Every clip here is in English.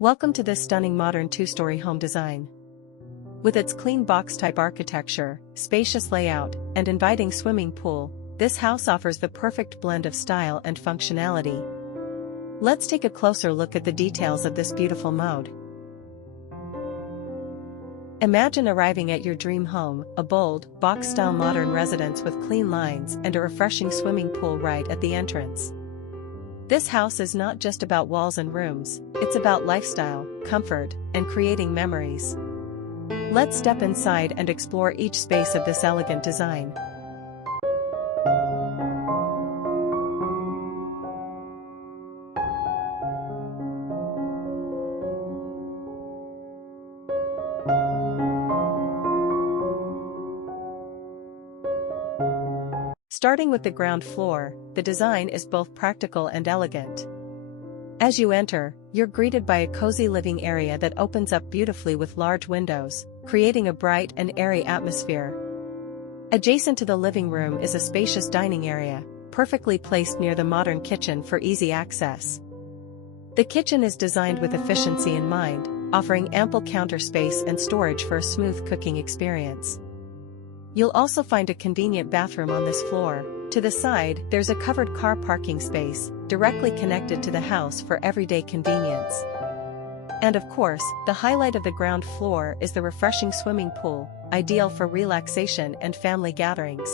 Welcome to this stunning modern two-story home design. With its clean box-type architecture, spacious layout, and inviting swimming pool, this house offers the perfect blend of style and functionality. Let's take a closer look at the details of this beautiful mode. Imagine arriving at your dream home, a bold, box-style modern residence with clean lines and a refreshing swimming pool right at the entrance. This house is not just about walls and rooms, it's about lifestyle, comfort, and creating memories. Let's step inside and explore each space of this elegant design. Starting with the ground floor, the design is both practical and elegant. As you enter, you're greeted by a cozy living area that opens up beautifully with large windows, creating a bright and airy atmosphere. Adjacent to the living room is a spacious dining area, perfectly placed near the modern kitchen for easy access. The kitchen is designed with efficiency in mind, offering ample counter space and storage for a smooth cooking experience. You'll also find a convenient bathroom on this floor. To the side, there's a covered car parking space, directly connected to the house for everyday convenience. And of course, the highlight of the ground floor is the refreshing swimming pool, ideal for relaxation and family gatherings.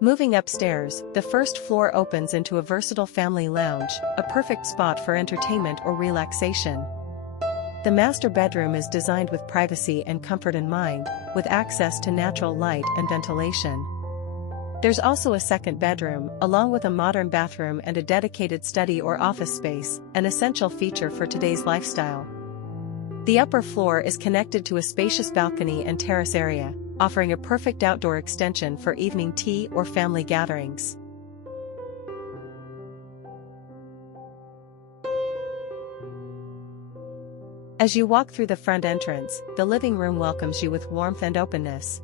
Moving upstairs, the first floor opens into a versatile family lounge, a perfect spot for entertainment or relaxation. The master bedroom is designed with privacy and comfort in mind, with access to natural light and ventilation. There's also a second bedroom, along with a modern bathroom and a dedicated study or office space, an essential feature for today's lifestyle. The upper floor is connected to a spacious balcony and terrace area, offering a perfect outdoor extension for evening tea or family gatherings. As you walk through the front entrance, the living room welcomes you with warmth and openness.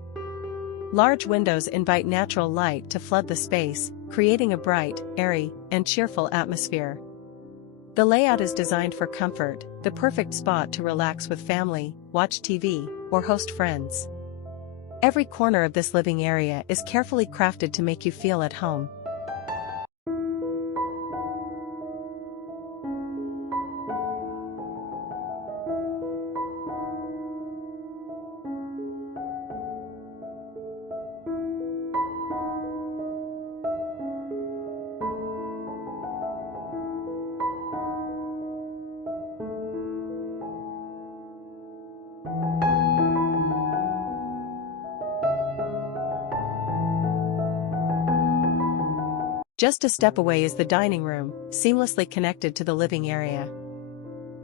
Large windows invite natural light to flood the space, creating a bright, airy, and cheerful atmosphere. The layout is designed for comfort, the perfect spot to relax with family, watch TV, or host friends. Every corner of this living area is carefully crafted to make you feel at home. Just a step away is the dining room, seamlessly connected to the living area.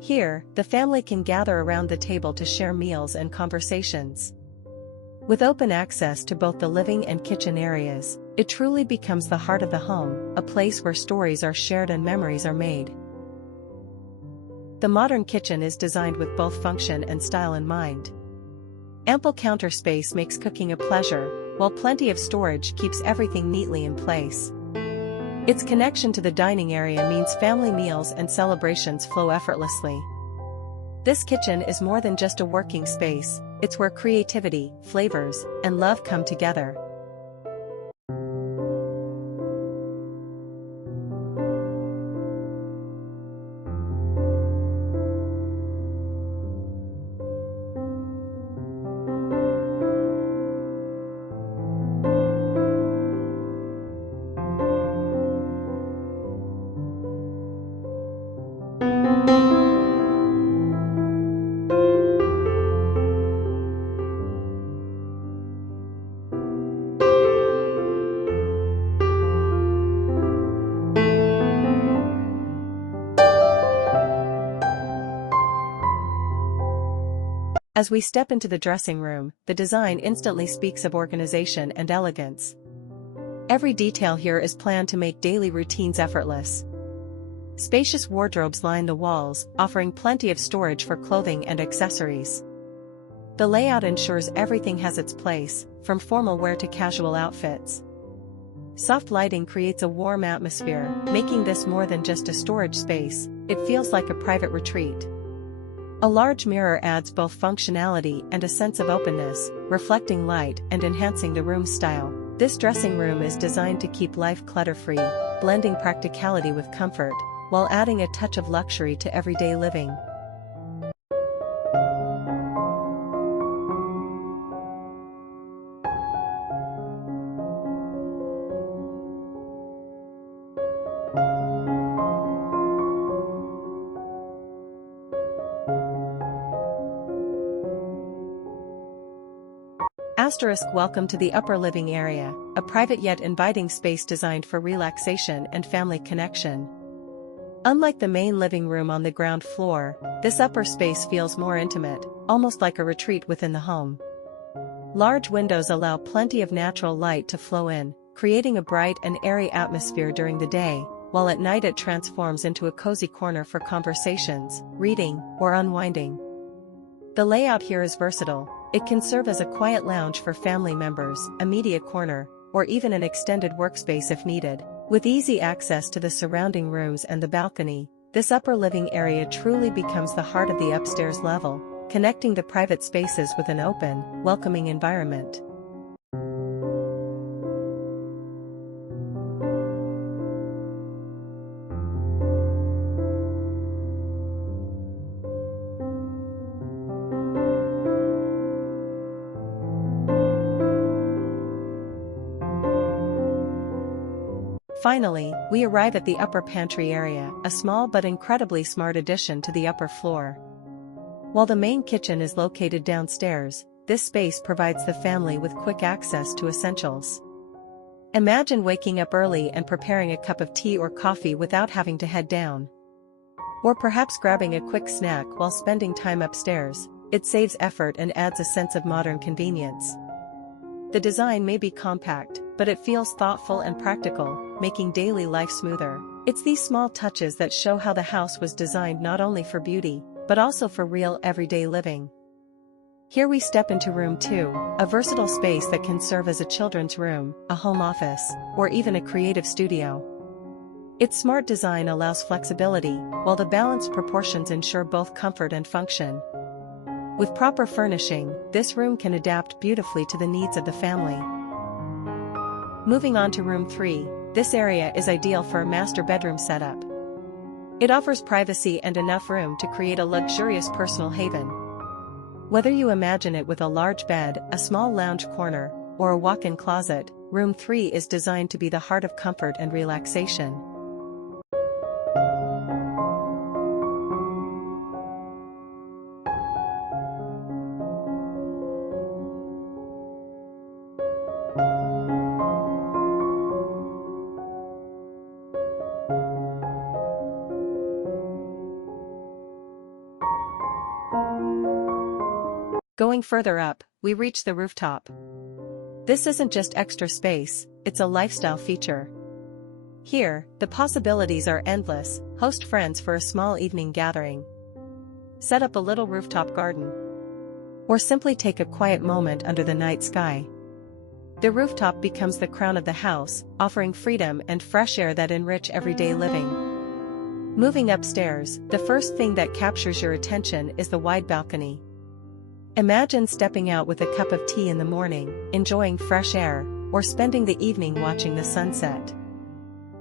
Here, the family can gather around the table to share meals and conversations. With open access to both the living and kitchen areas, it truly becomes the heart of the home, a place where stories are shared and memories are made. The modern kitchen is designed with both function and style in mind. Ample counter space makes cooking a pleasure, while plenty of storage keeps everything neatly in place. Its connection to the dining area means family meals and celebrations flow effortlessly. This kitchen is more than just a working space, it's where creativity, flavors, and love come together. As we step into the dressing room, the design instantly speaks of organization and elegance. Every detail here is planned to make daily routines effortless. Spacious wardrobes line the walls, offering plenty of storage for clothing and accessories. The layout ensures everything has its place, from formal wear to casual outfits. Soft lighting creates a warm atmosphere, making this more than just a storage space, it feels like a private retreat. A large mirror adds both functionality and a sense of openness, reflecting light and enhancing the room's style. This dressing room is designed to keep life clutter-free, blending practicality with comfort, while adding a touch of luxury to everyday living. Welcome to the upper living area, a private yet inviting space designed for relaxation and family connection. Unlike the main living room on the ground floor, this upper space feels more intimate, almost like a retreat within the home. Large windows allow plenty of natural light to flow in, creating a bright and airy atmosphere during the day, while at night it transforms into a cozy corner for conversations, reading, or unwinding. The layout here is versatile. It can serve as a quiet lounge for family members, a media corner, or even an extended workspace if needed. With easy access to the surrounding rooms and the balcony, this upper living area truly becomes the heart of the upstairs level, connecting the private spaces with an open, welcoming environment. Finally, we arrive at the upper pantry area, a small but incredibly smart addition to the upper floor. While the main kitchen is located downstairs, this space provides the family with quick access to essentials. Imagine waking up early and preparing a cup of tea or coffee without having to head down. Or perhaps grabbing a quick snack while spending time upstairs. It saves effort and adds a sense of modern convenience. The design may be compact, but it feels thoughtful and practical, making daily life smoother. It's these small touches that show how the house was designed not only for beauty, but also for real everyday living. Here we step into room 2, a versatile space that can serve as a children's room, a home office, or even a creative studio. Its smart design allows flexibility, while the balanced proportions ensure both comfort and function. With proper furnishing, this room can adapt beautifully to the needs of the family. Moving on to room 3, this area is ideal for a master bedroom setup. It offers privacy and enough room to create a luxurious personal haven. Whether you imagine it with a large bed, a small lounge corner, or a walk-in closet, room 3 is designed to be the heart of comfort and relaxation. Going further up, we reach the rooftop. This isn't just extra space, it's a lifestyle feature. Here, the possibilities are endless. Host friends for a small evening gathering. Set up a little rooftop garden. Or simply take a quiet moment under the night sky. The rooftop becomes the crown of the house, offering freedom and fresh air that enrich everyday living. Moving upstairs, the first thing that captures your attention is the wide balcony. Imagine stepping out with a cup of tea in the morning, enjoying fresh air, or spending the evening watching the sunset.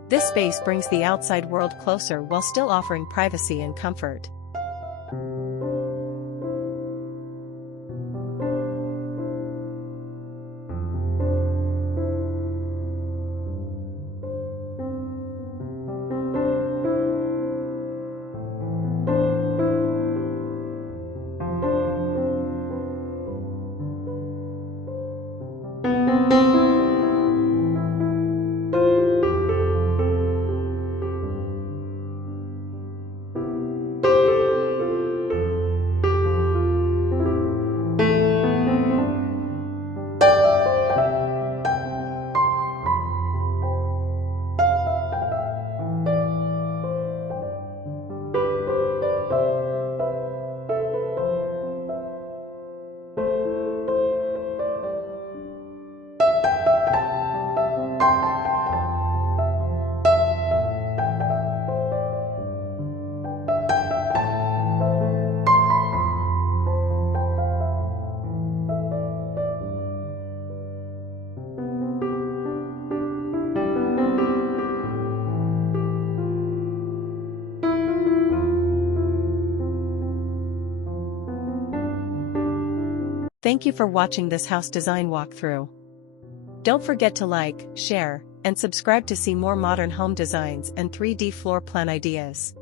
This space brings the outside world closer while still offering privacy and comfort. Thank you for watching this house design walkthrough. Don't forget to like, share, and subscribe to see more modern home designs and 3D floor plan ideas.